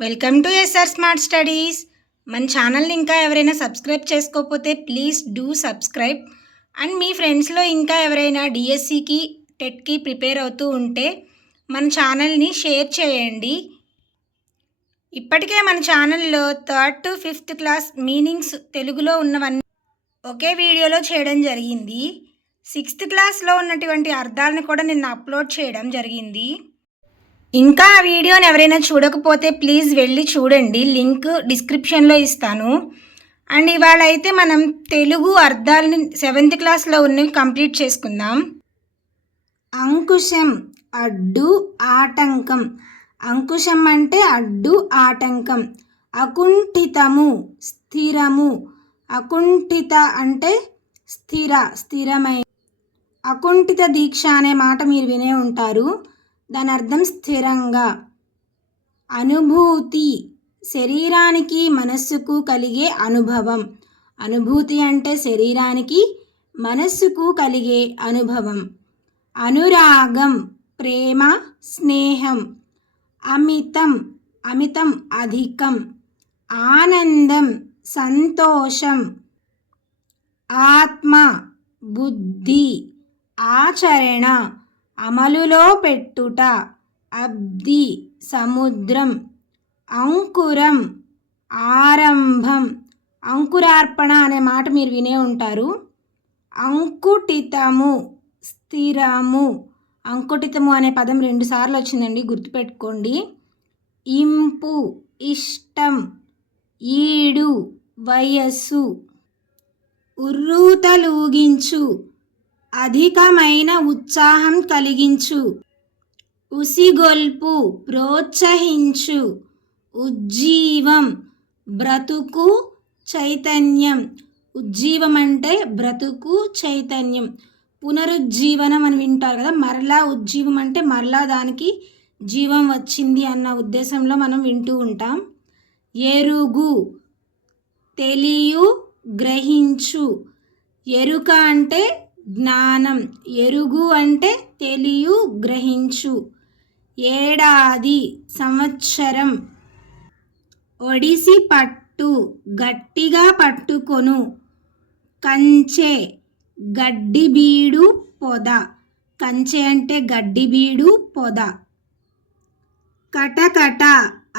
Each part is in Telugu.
Welcome to SR smart studies. మన ఛానల్ని ఇంకా ఎవరైనా సబ్స్క్రైబ్ చేసుకోకపోతే ప్లీజ్ డూ సబ్స్క్రైబ్. అండ్ మీ ఫ్రెండ్స్లో ఇంకా ఎవరైనా డిఎస్సికి టెట్కి ప్రిపేర్ అవుతూ ఉంటే మన ఛానల్ని షేర్ చేయండి. ఇప్పటికే మన ఛానల్లో 3rd to 5th class meanings తెలుగులో ఉన్నవన్నీ ఒకే వీడియోలో చేయడం జరిగింది. 6th క్లాస్లో ఉన్నటువంటి అర్థాలను కూడా నిన్న అప్లోడ్ చేయడం జరిగింది. ఇంకా ఆ వీడియోని ఎవరైనా చూడకపోతే ప్లీజ్ వెళ్ళి చూడండి, లింక్ డిస్క్రిప్షన్లో ఇస్తాను. అండ్ ఇవాళ అయితే మనం తెలుగు అర్థాలని 7th క్లాస్లో ఉన్నవి కంప్లీట్ చేసుకుందాం. అంకుశం, అడ్డు, ఆటంకం. అంకుశం అంటే అడ్డు, ఆటంకం. అకుంఠితము, స్థిరము. అకుంఠిత అంటే స్థిరమైన. అకుంఠిత దీక్ష అనే మాట మీరు వినే ఉంటారు, దాని అర్థం స్థిరంగా. అనుభూతి, శరీరానికి మనస్సుకు కలిగే అనుభవం. అనుభూతి అంటే శరీరానికి మనస్సుకు కలిగే అనుభవం. అనురాగం, ప్రేమ, స్నేహం. అమితం, అమితం అధికం. ఆనందం, సంతోషం. ఆత్మ, బుద్ధి. ఆచరణ, అమలులో పెట్టుట. అబ్ది, సముద్రం. అంకురం, ఆరంభం. అంకురార్పణ అనే మాట మీరు వినే ఉంటారు. అంకుటితము, స్థిరము. అంకుటితము అనే పదం 2 సార్లు వచ్చిందండి, గుర్తుపెట్టుకోండి. ఇంపు, ఇష్టం. ఈడు, వయస్సు. ఉర్రూతలూగించు, అధికమైన ఉత్సాహం కలిగించు. ఉసిగొల్పు, ప్రోత్సహించు. ఉజ్జీవం, బ్రతుకు, చైతన్యం. ఉజ్జీవం అంటే బ్రతుకు, చైతన్యం. పునరుజ్జీవనం అని వింటారు కదా, మరలా ఉజ్జీవం అంటే మరలా దానికి జీవం వచ్చింది అన్న ఉద్దేశంలో మనం వింటూ ఉంటాం. ఎరుగు, తెలియు, గ్రహించు. ఎరుక అంటే జ్ఞానం, ఎరుగు అంటే తెలియు, గ్రహించు. ఏడాది, సంవత్సరం. ఒడిసి పట్టు, గట్టిగా పట్టుకొను. కంచె, గడ్డిబీడు పొద. కంచె అంటే గడ్డిబీడు పొద. కటకట,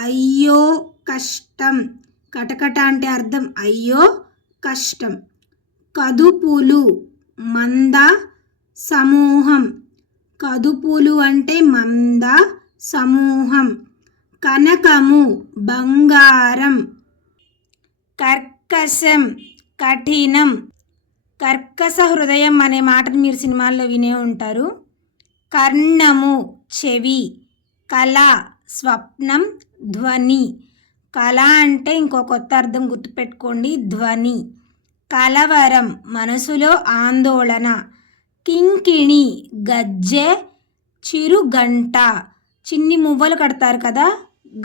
అయ్యో కష్టం. కటకట అంటే అర్థం అయ్యో కష్టం. కదుపులు, మంద, సమూహం. కదుపులు అంటే మంద, సమూహం. కనకము, బంగారం. కర్కశం, కఠినం. కర్కశ హృదయం అనే మాటను మీరు సినిమాల్లో వినే ఉంటారు. కర్ణము, చెవి. కళ, స్వప్నం, ధ్వని. కళ అంటే ఇంకో కొత్త అర్థం గుర్తుపెట్టుకోండి, ధ్వని. కలవరం, మనసులో ఆందోళన. కింకిణి, గజ్జె, చిరుగంట. చిన్ని మువ్వలు కడతారు కదా,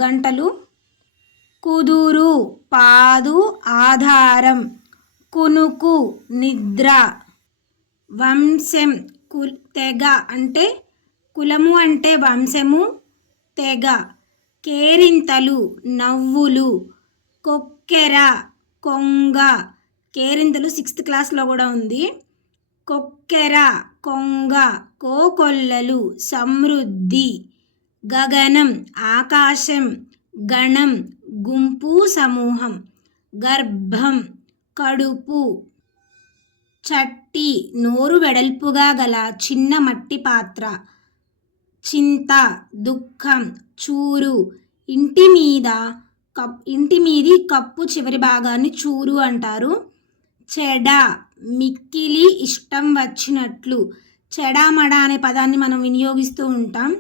గంటలు. కుదురు, పాదు, ఆధారం. కునుకు, నిద్ర. వంశం, తెగ అంటే కులము అంటే వంశము, తెగ. కేరింతలు, నవ్వులు. కొక్కెర, కొంగ. కేరింతలు 6th క్లాస్లో కూడా ఉంది. కొక్కెర, కొంగ. కోకొల్లలు, సమృద్ధి. గగనం, ఆకాశం. గణం, గుంపు, సమూహం. గర్భం, కడుపు. చట్టి, నోరు వెడల్పుగా గల చిన్న మట్టి పాత్ర. చింత, దుఃఖం. చూరు, ఇంటి మీది కప్పు చివరి భాగాన్ని చూరు అంటారు. చెడ, మిక్కిలి, ఇష్టం వచ్చినట్లు. చెడామడ అనే పదాన్ని మనం వినియోగిస్తూ ఉంటాం.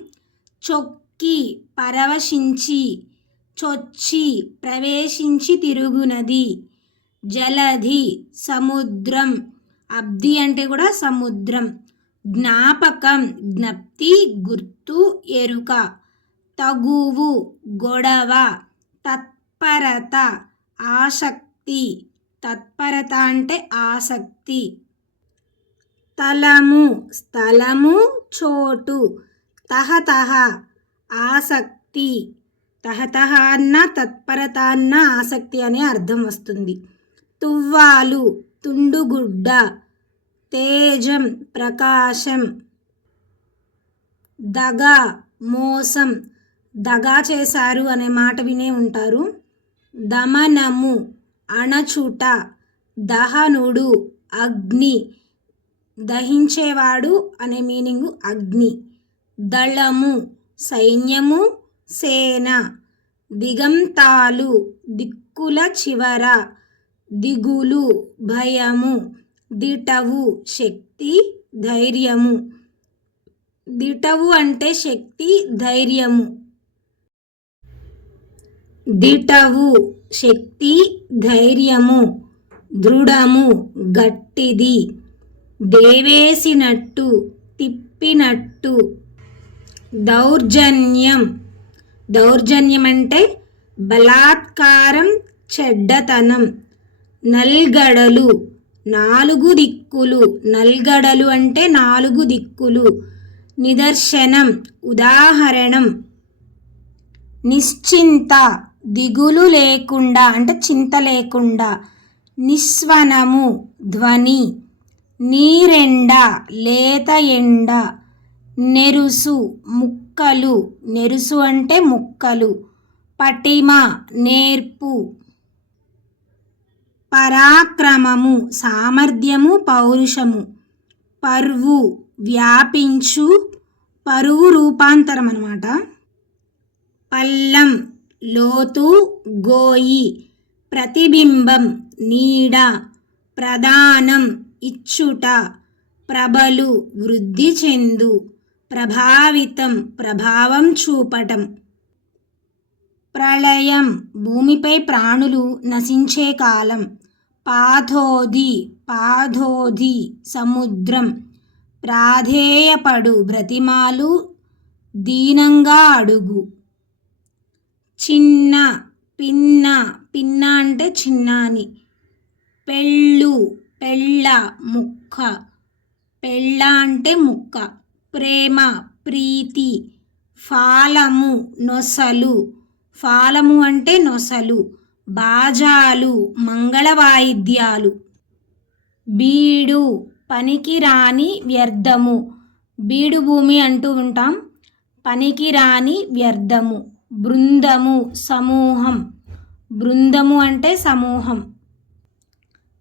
చొక్కి, పరవశించి. చొచ్చి, ప్రవేశించి తిరుగునది. జలధి, సముద్రం. అబ్ది అంటే కూడా సముద్రం. జ్ఞాపకం, జ్ఞప్తి, గుర్తు, ఎరుక. తగువు, గొడవ. తత్పరత, ఆసక్తి. తత్పరత అంటే ఆసక్తి. తలము, స్థలము, చోటు. తహతహ, ఆసక్తి. తహతహ అన్న తత్పరత అన్న ఆసక్తి అనే అర్థం వస్తుంది. తువ్వాలు తుండుగుడ్డ, తేజం ప్రకాశం, దగా మోసం, దగా చేశారు అనే మాట వినే ఉంటారు. దమనము అణచుట, దహనుడు అగ్ని, దహించేవాడు అనే మీనింగు అగ్ని. దళము సైన్యము సేన, దిగంతాలు దిక్కుల చివర, దిగులు భయము, దిటవు శక్తి ధైర్యము. దిటవు అంటే శక్తి ధైర్యము. దిటవు శక్తి ధైర్యము. దృఢము గట్టిది, దేవేసినట్టు తిప్పినట్టు. దౌర్జన్యం, దౌర్జన్యం అంటే బలాత్కారం చెడ్డతనం. నల్గడలు నాలుగు దిక్కులు, నల్గడలు అంటే నాలుగు దిక్కులు. నిదర్శనం ఉదాహరణం. నిశ్చింత దిగులు లేకుండా అంటే చింత లేకుండా. నిస్వనము ధ్వని. నీరెండ లేత ఎండ. నెరుసు ముక్కలు, నెరుసు అంటే ముక్కలు. పటిమ నేర్పు. పరాక్రమము సామర్థ్యము పౌరుషము. పర్వు వ్యాపించు, పరువు రూపాంతరం అన్నమాట. పల్లం లోతు గోయి. ప్రతిబింబం నీడ. ప్రదానం ఇచ్చుట. ప్రబలు వృద్ధి చెందు. ప్రభావితం ప్రభావం చూపటం. ప్రళయం భూమిపై ప్రాణులు నశించే కాలం. పాథోది పాథోది సముద్రం. ప్రాధేయపడు బ్రతిమాలు, దీనంగా అడుగు. చిన్న పిన్న, పిన్న అంటే చిన్నాని. పెళ్ళు పెళ్ళ ముక్క, పెళ్ళ అంటే ముక్క. ప్రేమ ప్రీతి. ఫాలము నొసలు, ఫాలము అంటే నొసలు. బాజాలు మంగళ వాయిద్యాలు. బీడు పనికిరాని వ్యర్థము. బీడు భూమి అంటూ ఉంటాం. పనికిరాని వ్యర్థము. బృందము సమూహం, బృందము అంటే సమూహం.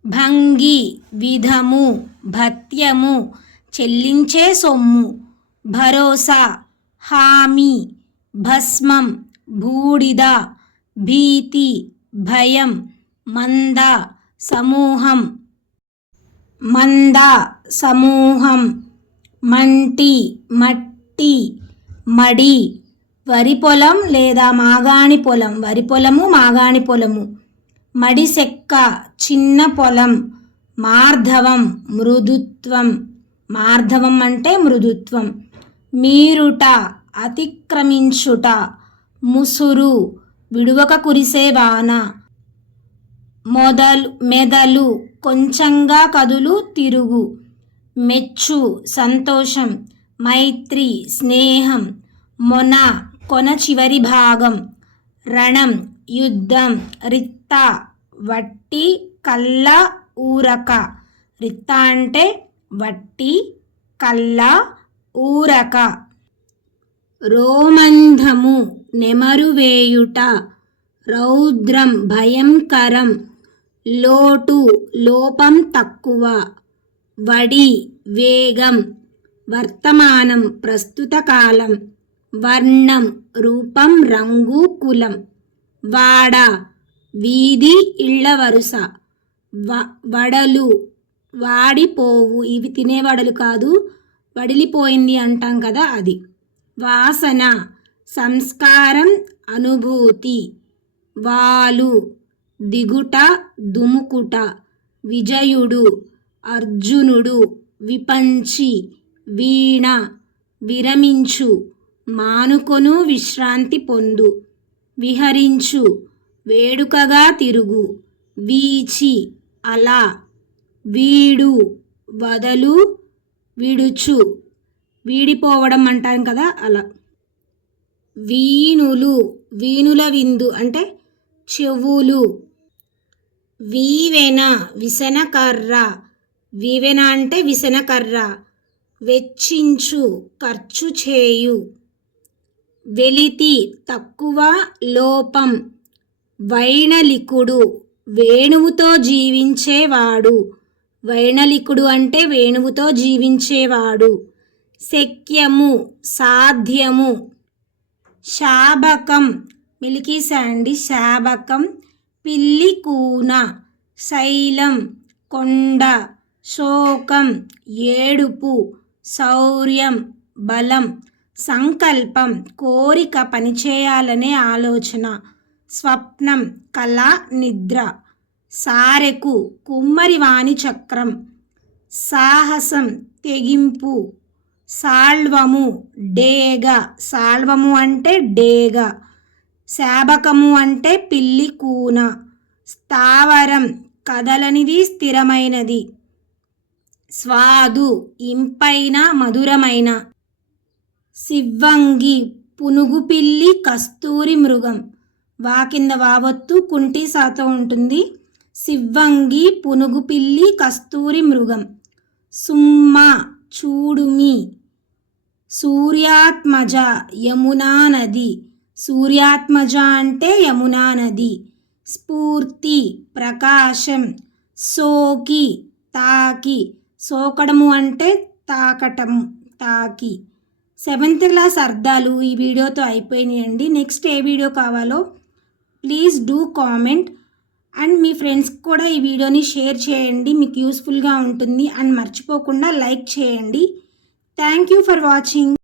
భంగి విధము, భత్యము చెల్లించే సొమ్ము. భరోసా హామీ. భస్మం బూడిద. భీతి భయం. మంద సమూహం, మంద సమూహం. మంటి మట్టి. మడి వరి పొలం లేదా మాగాణి పొలం. వరి పొలము మాగాణి పొలము. మడిసెక్క చిన్న పొలం. మార్ధవం మృదుత్వం, మార్ధవం అంటే మృదుత్వం. మీరుట అతిక్రమించుట. ముసురు విడువక కురిసే వాన. మెదలు కొంచెంగా కదులు తిరుగు. మెచ్చు సంతోషం. మైత్రి స్నేహం. మొన కొన చివరి భాగం. రణం యుద్ధం. రిత్త వట్టి కళ్ళ ఊరక. రిత్త అంటే వట్టి కళ్ళ ఊరక. రోమంధము నెమరు వేయుట. రౌద్రం భయంకరం. లోటు లోపం తక్కువ. వడి వేగం. వర్తమానం ప్రస్తుత కాలం. వర్ణం రూపం రంగు కులం. వాడ వీధి ఇళ్ళ వరుస. వడలు వాడిపోవు, ఇవి తినేవడలు కాదు, వడిలిపోయింది అంటాం కదా అది. వాసన సంస్కారం అనుభూతి. వాలు దిగుట దుముకుట. విజయుడు అర్జునుడు. విపంచి వీణ. విరమించు మానుకొను విశ్రాంతి పొందు. విహరించు వేడుకగా తిరుగు. వీచి అలా. వీడు వదలు విడుచు, వీడిపోవడం అంటాం కదా అలా. వీణులు, వీణుల విందు అంటే చెవులు. వీవెన, విసనకర్ర, వీవెన అంటే విసనకర్ర. వెచ్చించు, ఖర్చు చేయు. వెలితి, తక్కువ, లోపం. వైణలికుడు, వేణువుతో జీవించేవాడు. వైణలికుడు అంటే వేణువుతో జీవించేవాడు. శక్యము, సాధ్యము. శాబకం, మిల్కీ శాండీ, శాబకం. పిల్లి కూన, శైలం, కొండ. శోకం, ఏడుపు. శౌర్యం, బలం. సంకల్పం, కోరిక, పనిచేయాలనే ఆలోచన. స్వప్నం, కళ, నిద్ర. సారెకు, కుమ్మరి వాణి చక్రం. సాహసం, తెగింపు. సాళ్వము, డేగ. సాళ్వము అంటే డేగ. శాబకము అంటే పిల్లి కూన. స్థావరం, కదలనిది, స్థిరమైనది. స్వాదు, ఇంపైన, మధురమైన. సివ్వంగి, పునుగు పిల్లి, కస్తూరి మృగం. వా కింద వావొత్తు కుంటి సాతో ఉంటుంది. సివ్వంగి, పునుగు పిల్లి, కస్తూరి మృగం. సుమ్మ, చూడుమి. సూర్యాత్మజ, యమునా నది. సూర్యాత్మజ అంటే యమునా నది. స్ఫూర్తి, ప్రకాశం. సోకి, తాకి. సోకడము అంటే తాకటము, తాకి. 7th క్లాస్ అర్థాలు ఈ వీడియోతో అయిపోయినాయండి. నెక్స్ట్ ఏ వీడియో కావాలో ప్లీజ్ డూ కామెంట్. అండ్ మీ ఫ్రెండ్స్కి కూడా ఈ వీడియోని షేర్ చేయండి, మీకు యూస్ఫుల్గా ఉంటుంది. అండ్ మర్చిపోకుండా లైక్ చేయండి. Thank you for watching.